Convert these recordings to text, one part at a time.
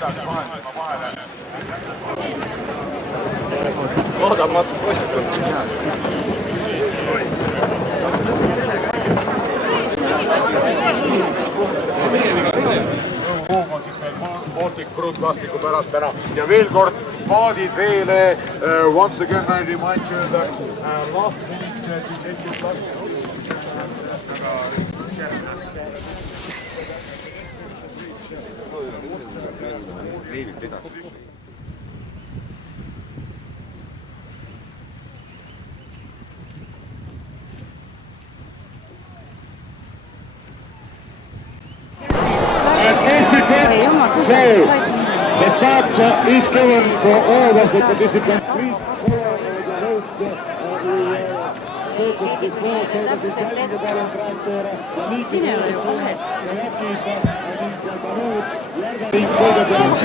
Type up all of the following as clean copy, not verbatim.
midagi vahele. Oodamatu postitus. Ruum on siis meil Baltic Broadcastiku pärast ära. Ja veel kord paadid veel. Once again I remind you that last minute So, the start is given for all of the participants. Please follow the roads we spoken before, so that is selged palun praegu ja liikid ja jätib rood järgering kõigepealt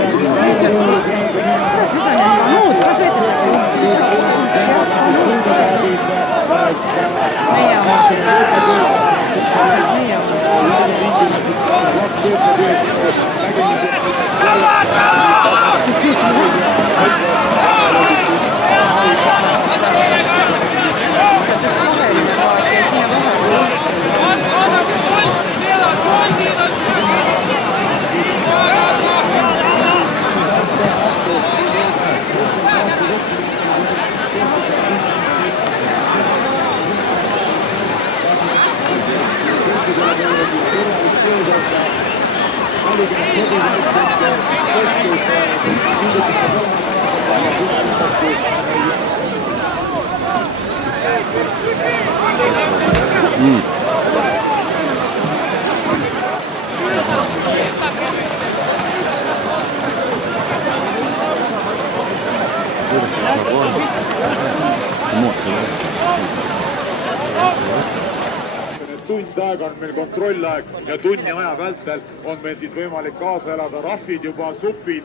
tund aega on meil kontrollaeg ja tunni aja vältel on meil siis võimalik kaasa elada rafid juba, supid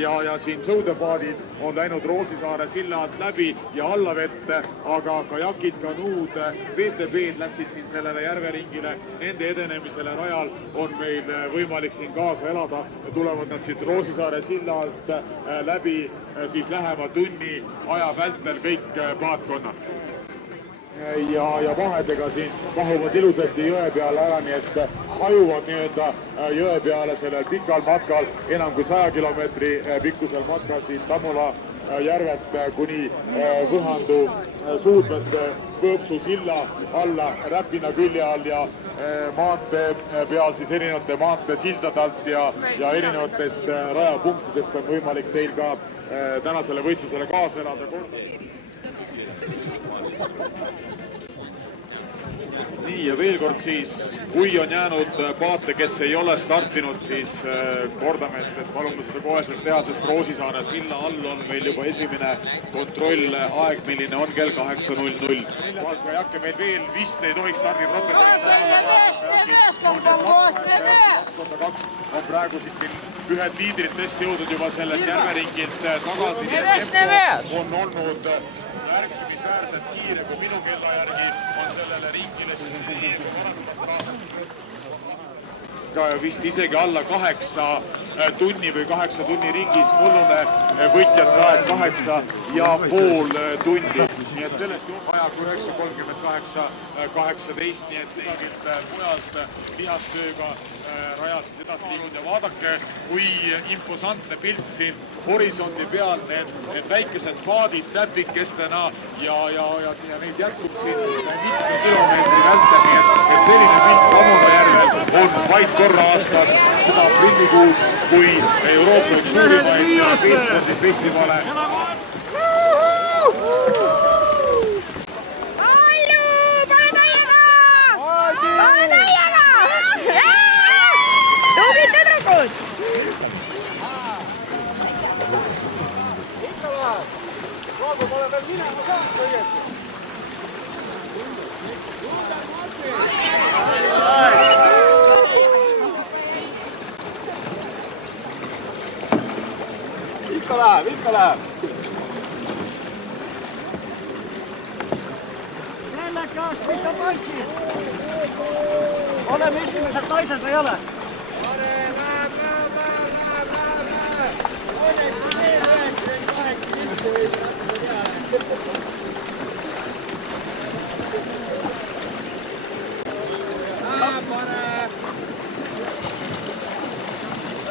ja siin sõudepaadid on läinud Roosisaare silla alt läbi ja alla vette, aga kajakid, kanuud, VTB-d läksid siin sellele järveringile, nende edenemisele rajal on meil võimalik siin kaasa elada ja tulevad nad siit Roosisaare silla alt läbi siis lähema tunni aja vältel kõik paatkonnad. Ja vahedega siin mahuvad ilusasti jõe peale ära, nii et hajuvad nii-öelda jõe peale sellel pikal matkal, enam kui 100 kilomeetri pikkusel matkal siin Tammula järvelt kuni Võhandu suudmesse Võõpsu silla alla, Räpina külje all ja maantee peal siis erinevate maanteesildadalt ja erinevatest rajapunktidest on võimalik teil ka tänasele võistlusele kaasa elada korda. Nii ja veel kord siis, kui on jäänud paate, kes ei ole startinud, siis kordame, et palume seda koheselt teha, sest Roosisaare silla all on meil juba esimene kontrollaeg, milline on kell 8.00. Kajakke meil veel vist ei tohiks stardiprotokollist on praegu siis siin ühed liidrid tõesti jõudnud juba sellelt järveringilt tagasi. Tempo on olnud märkimisväärselt kiire, kui minu kella järgi on sellele ringile vist isegi alla 8 tunni või 8 tunni ringis, mullune võitjate aeg 8,5 tundi. Nii et sellest on aja 9.38, 18, nii et neegilt mujalt lihastööga rajalt siis edasi liigud ja vaadake, kui imposantne pilt siin horisondi peal, need väikesed paadid täpikestena ja neid jätkub siin mitme kilomeetri vältel, nii et selline pilt Tammula järvel on vaid korra aastas, seda aprillikuus, kui Euroopa üks suurimaid peespordifestivale. Praegu pole veel minema saanud õieti. Ikka läheb. Sellekas, mis sa passid? Oleme esimesed naised või ei ole?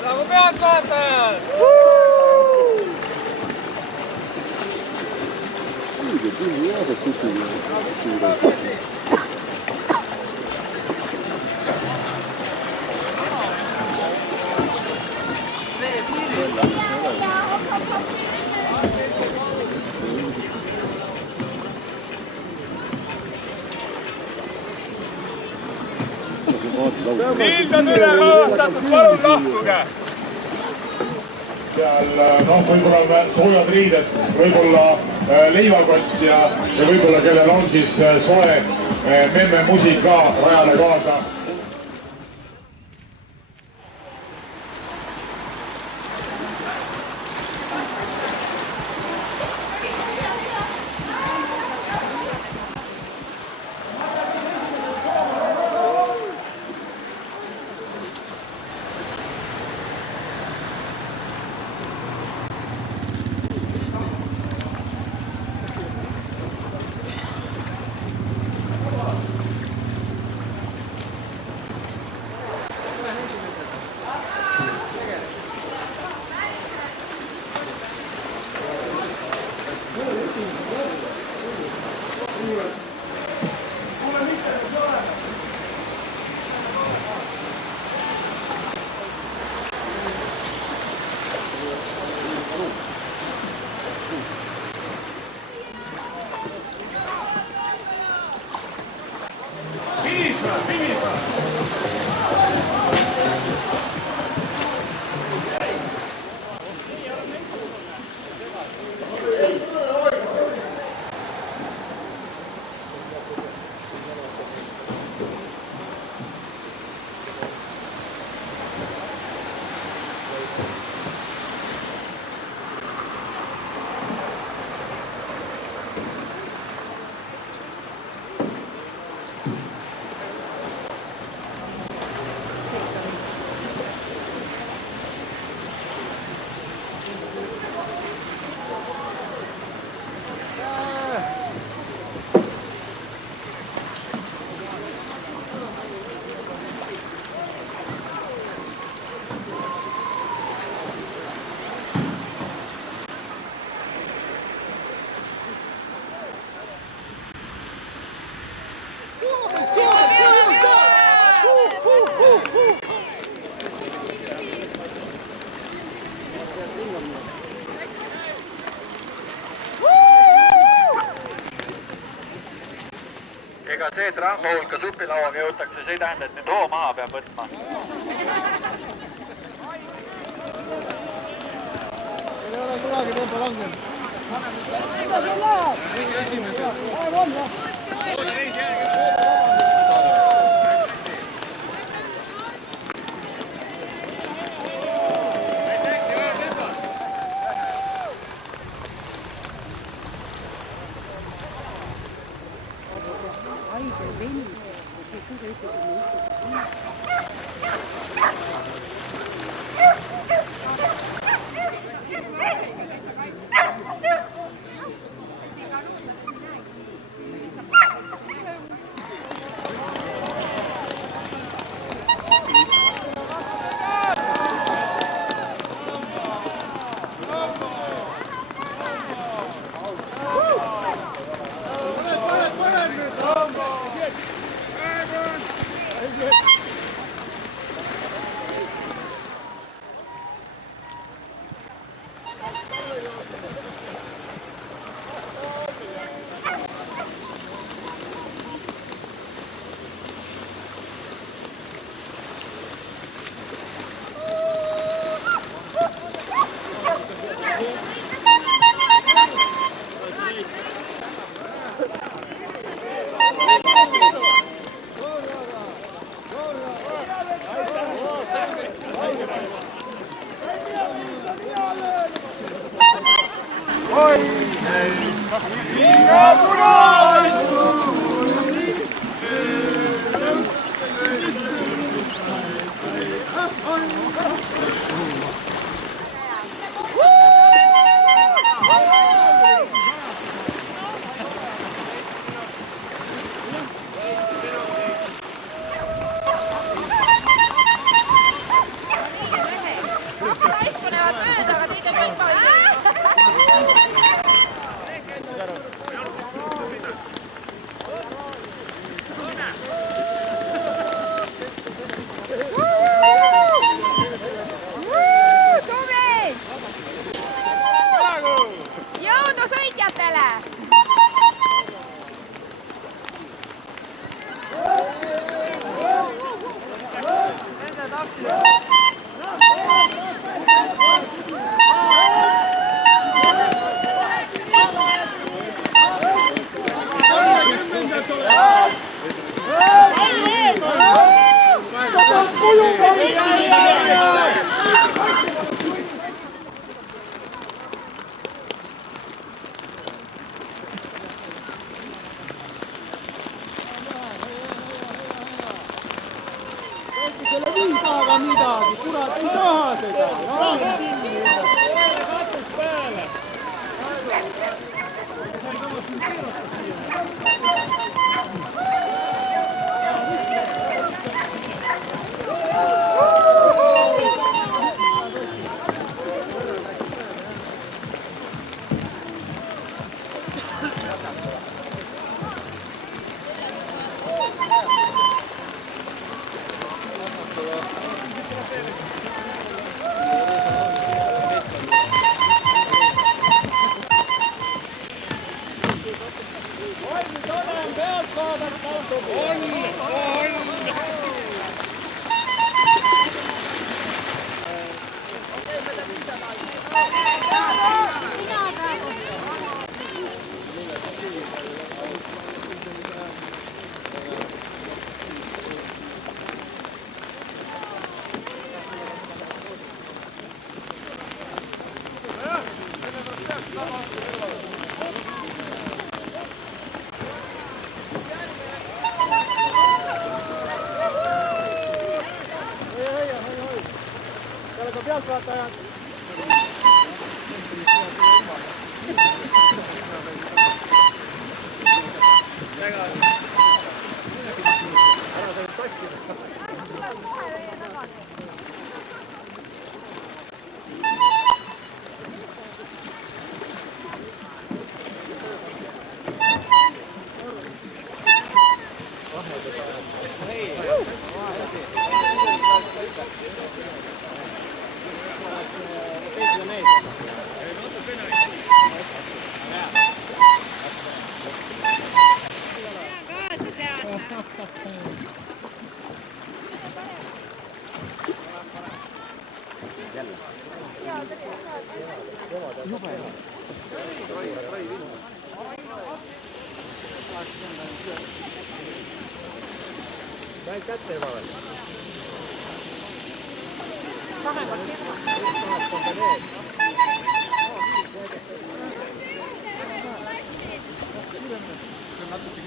Nagu pealtvaatajad! Sild on üle kaotatud, palun lahkuge! Seal võib-olla soojad riided, võib-olla leivakott ja võib-olla kellel on siis soe memme musi ka rajale kaasa. Ega see, et rahva hulka supilauaga jõutakse, see ei tähenda, et nüüd hoo maha peab võtma. Ei ole kunagi tempo langenud. Woo! midagi, kurat, ei taha seda. Raam kinni. Katus peale. Pealtvaatajad. Näin kätteen vaan. Vähemmän se on natuke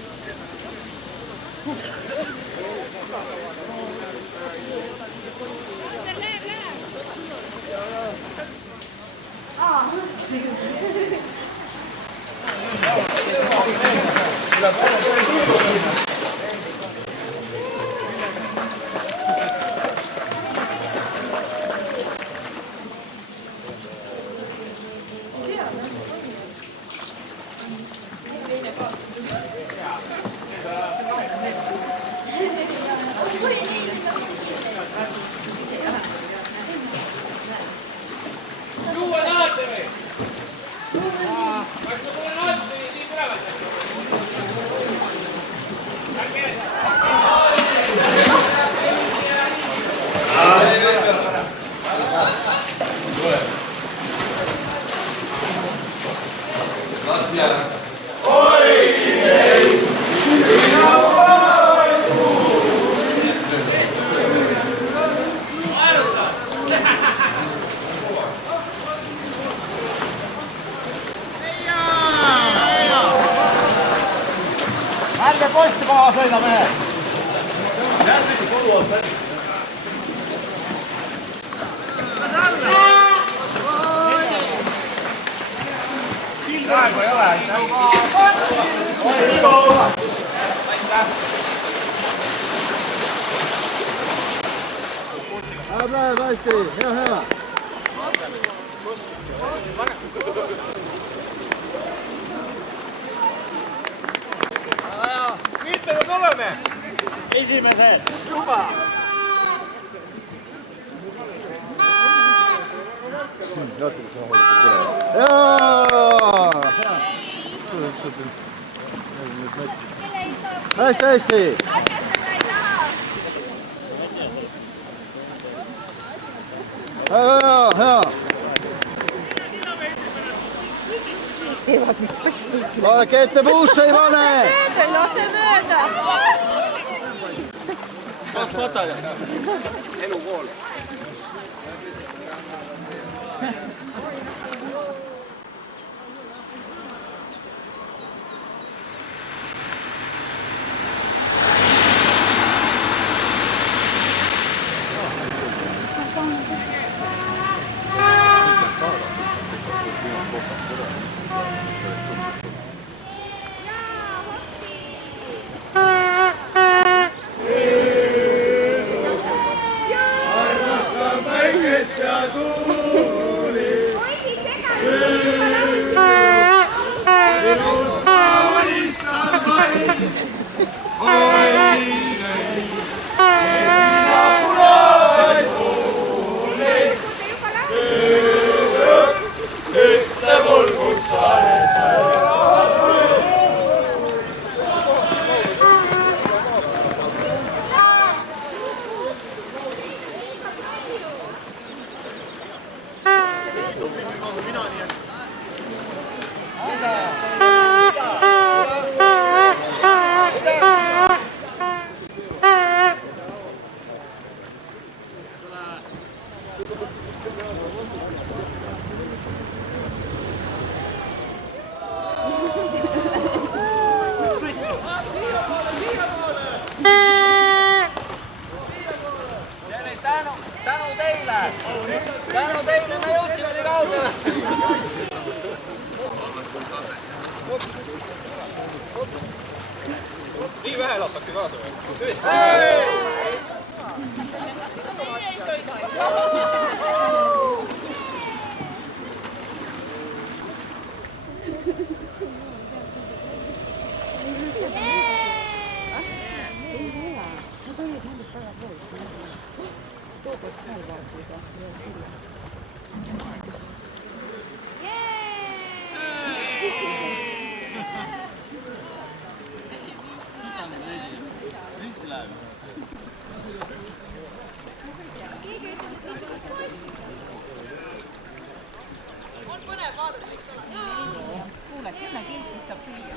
ärge posti maha sõida, mehed! Järgmisi kodu on veel. Praegu ei ole, aitäh! Praegu hästi, hea! Millega tuleme? Esimesed! Juba! Hästi, hästi! Hea! Teevad nüüd vaikspõiki. Vaadake ette puusse ei pane! Ei lase mööda! Kaks fotod. Elukool. Nii vähe elatakse kaasa või? On põnev vaadata, eks ole. Kuule, 10 kiltist saab süüa.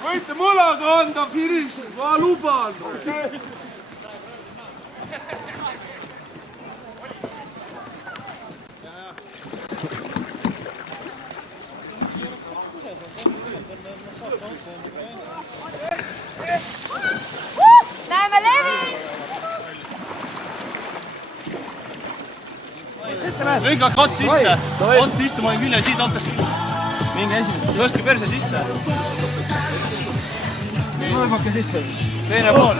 Võite mulaga anda finišis, ma luban. Näeme Levi! Lõigake ots sisse, ma olen külje siit otsast. Minge esimene. Lõstke perse sisse. Mõlemake sisse. Teine pool.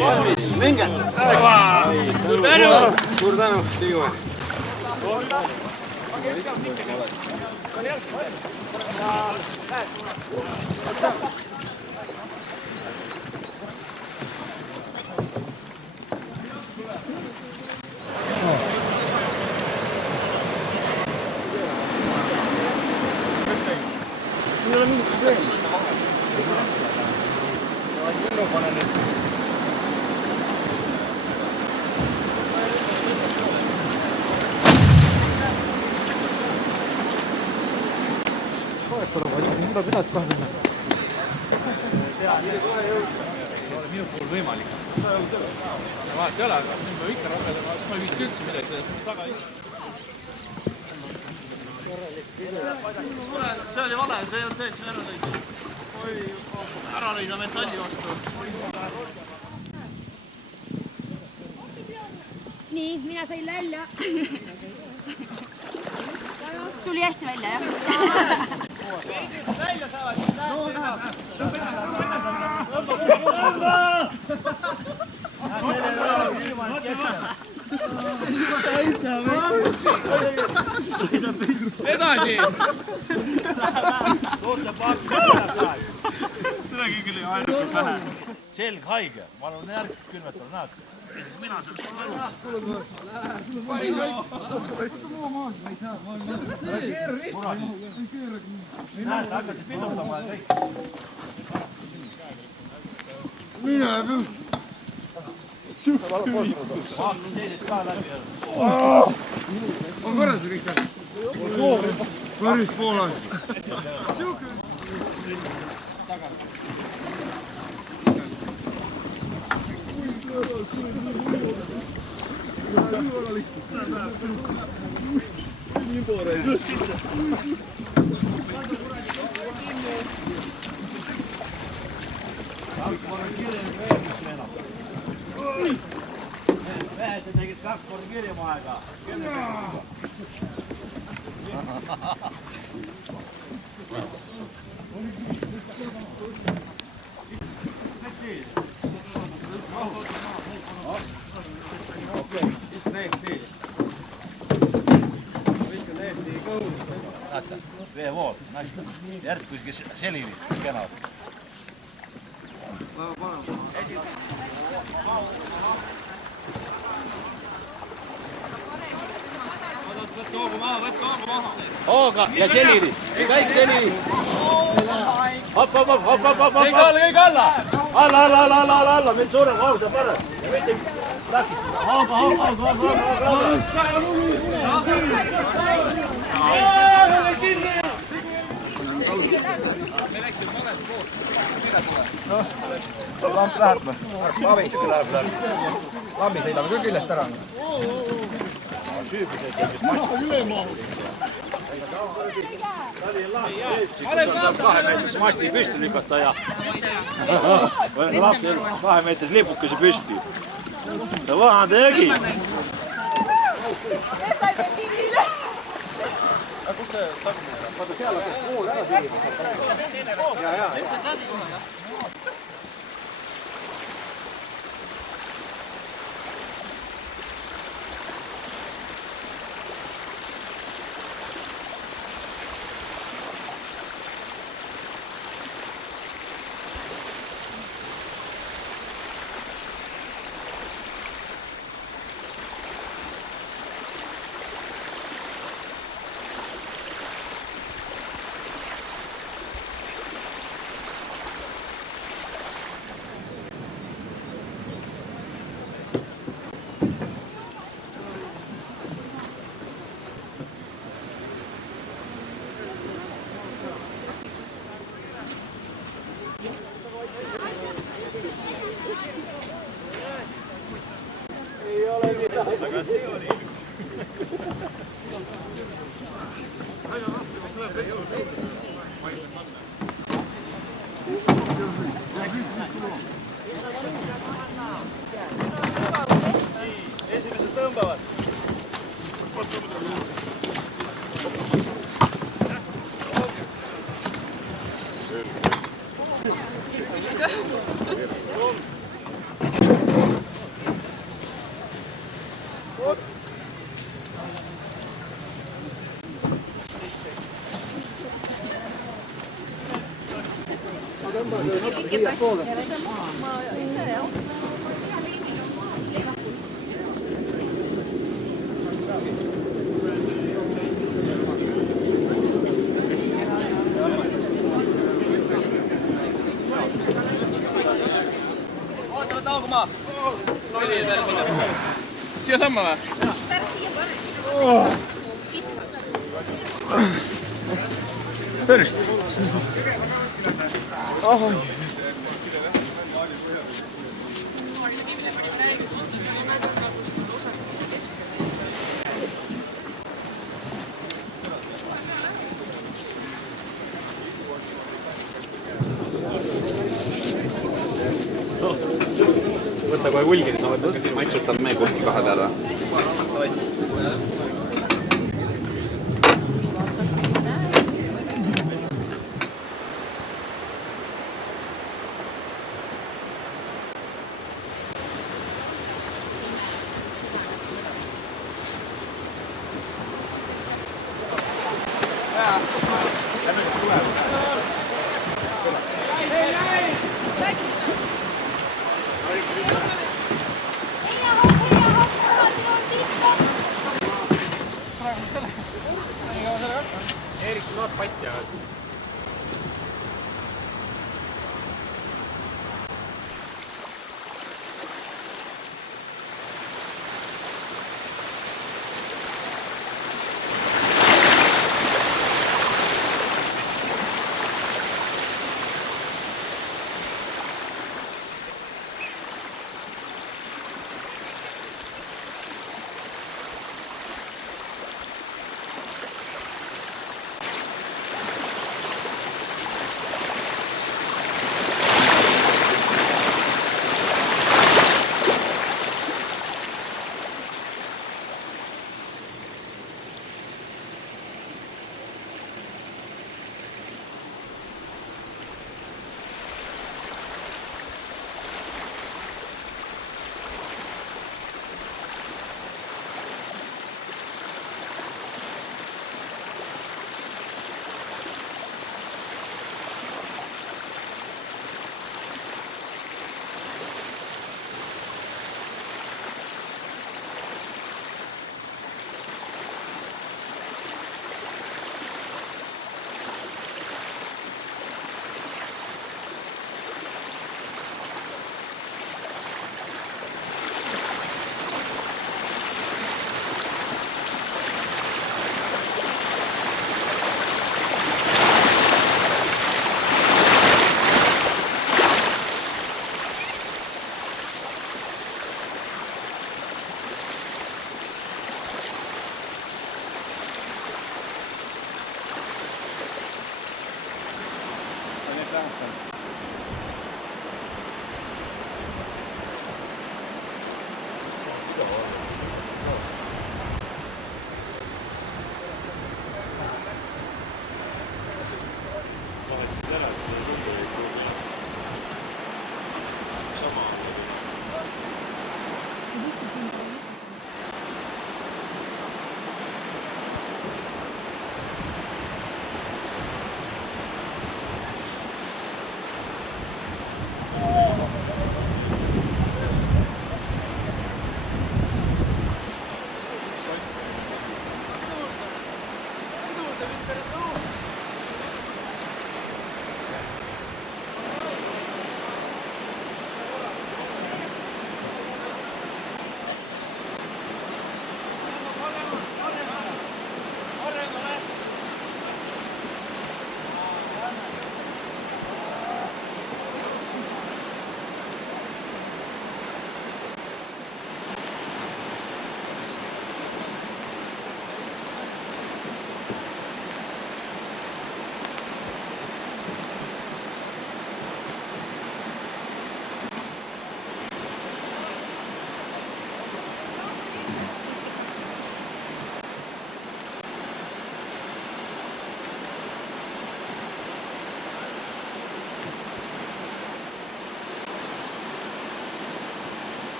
Valmis, minge. Suur tänu. Suur tänu, liigume. Ei ole mingit probleemi. Mida pidad kahvima? Minu puhul võimalik. Vahet ei ole, aga nüüd ma ikka rakendama, siis ma ei viitsi üldse midagi, sellest taga ei. See oli vale, see on see, et ära lõid. Ära lõid metalli vastu. Nii, mina sain välja. Tuli hästi välja, jah? Välja saavad. Edasi! Midagi küll ei ainult pähe. Selg haige, ma olen järg külmetada, näed. Mina näed, hakkate pidurdama ja kõik. Vaatame teised ka läbi. On korras kõik? Päris poole. Mehed, te tegid 2 korda kirjama aega. Veevool, näista. Järg kuskil selili, kenad. Hooga ja selili. Kõik selili. Hopp. Kõik alla! Alla. Meil suurem hoog saab ära. Ja mitte takistada. Hooga. Lamp läheb või? Laviski läheb läbi. Lambi sõidame küll küljest ära. Saab 2 meetris masti püsti lükata ja 2 meetris lipukese püsti. Ta vaha tegi. Kus see tagumine on? Vaata seal hakkab pool ära tüürima. Ja. Aga see oli üks. Esimesed tõmbavad. Siia samma või? Tervist! Võtta kohe kulgi, ma itsutan meie kulgi 2 peale. Eerik, sa saad patti, aga